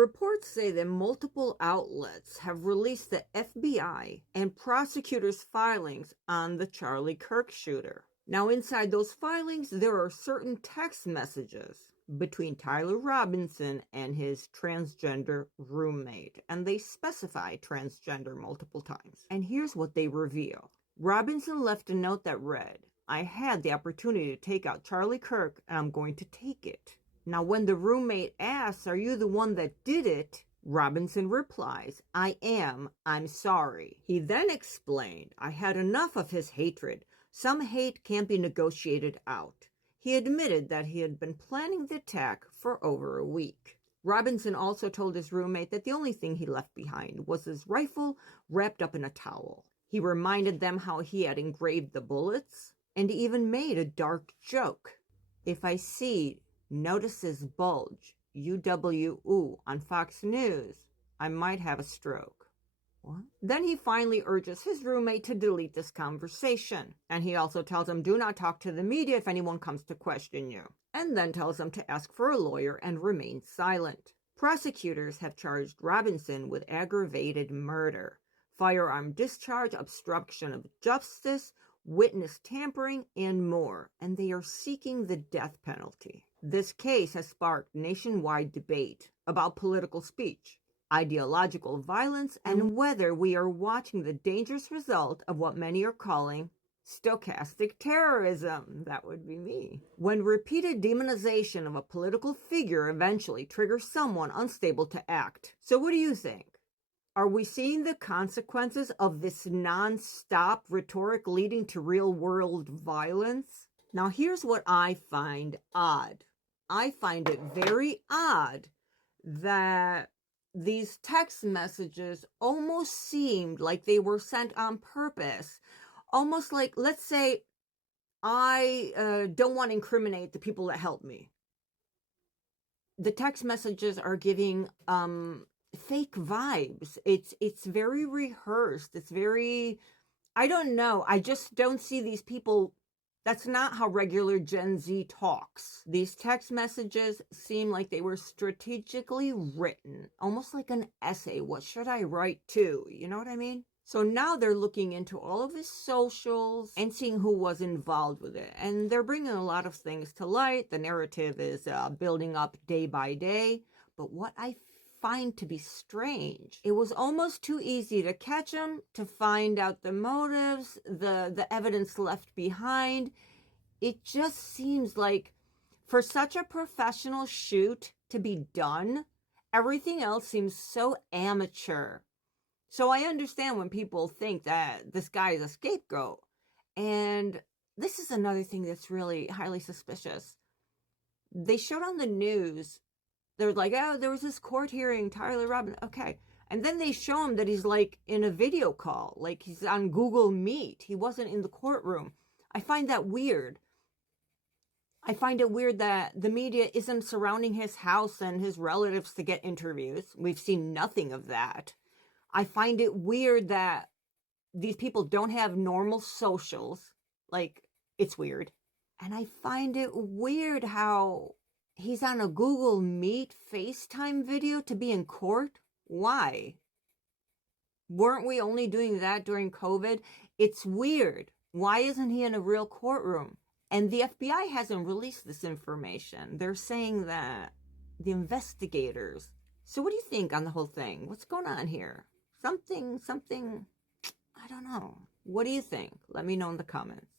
Reports say that multiple outlets have released the FBI and prosecutors' filings on the Charlie Kirk shooter. Now, inside those filings, there are certain text messages between Tyler Robinson and his transgender roommate, and they specify transgender multiple times. And here's what they reveal. Robinson left a note that read, "I had the opportunity to take out Charlie Kirk, and I'm going to take it." Now, when the roommate asks, "Are you the one that did it?" Robinson replies, "I am. I'm sorry." He then explained, "I had enough of his hatred. Some hate can't be negotiated out." He admitted that he had been planning the attack for over a week. Robinson also told his roommate that the only thing he left behind was his rifle wrapped up in a towel. He reminded them how he had engraved the bullets and even made a dark joke. "If I see notices bulge, UWU on Fox News, I might have a stroke." What? Then he finally urges his roommate to delete this conversation. And he also tells him, "Do not talk to the media if anyone comes to question you." And then tells him to ask for a lawyer and remain silent. Prosecutors have charged Robinson with aggravated murder, firearm discharge, obstruction of justice, witness tampering, and more. And they are seeking the death penalty. This case has sparked nationwide debate about political speech, ideological violence, and whether we are watching the dangerous result of what many are calling stochastic terrorism. That would be me. When repeated demonization of a political figure eventually triggers someone unstable to act. So what do you think? Are we seeing the consequences of this non-stop rhetoric leading to real-world violence? Now, here's what I find odd. I find it very odd that these text messages almost seemed like they were sent on purpose. Almost like, let's say, I don't want to incriminate the people that helped me. The text messages are giving fake vibes. It's very rehearsed. It's very, I don't know. I just don't see these people. That's not how regular Gen Z talks. These text messages seem like they were strategically written, almost like an essay. What should I write to? You know what I mean? So now they're looking into all of his socials and seeing who was involved with it. And they're bringing a lot of things to light. The narrative is building up day by day. But what I find to be strange, it was almost too easy to catch him, to find out the motives, the evidence left behind. It just seems like for such a professional shoot to be done, everything else seems so amateur. So I understand when people think that this guy is a scapegoat. And this is another thing that's really highly suspicious. They showed on the news, they're like, "Oh, there was this court hearing, Tyler Robinson." Okay. And then they show him that he's like in a video call, like he's on Google Meet. He wasn't in the courtroom. I find that weird. I find it weird that the media isn't surrounding his house and his relatives to get interviews. We've seen nothing of that. I find it weird that these people don't have normal socials. Like, it's weird. And I find it weird how he's on a Google Meet FaceTime video to be in court. Why? Weren't we only doing that during COVID? It's weird. Why isn't he in a real courtroom? And the FBI hasn't released this information. They're saying that the investigators. So what do you think on the whole thing? What's going on here? Something, I don't know. What do you think? Let me know in the comments.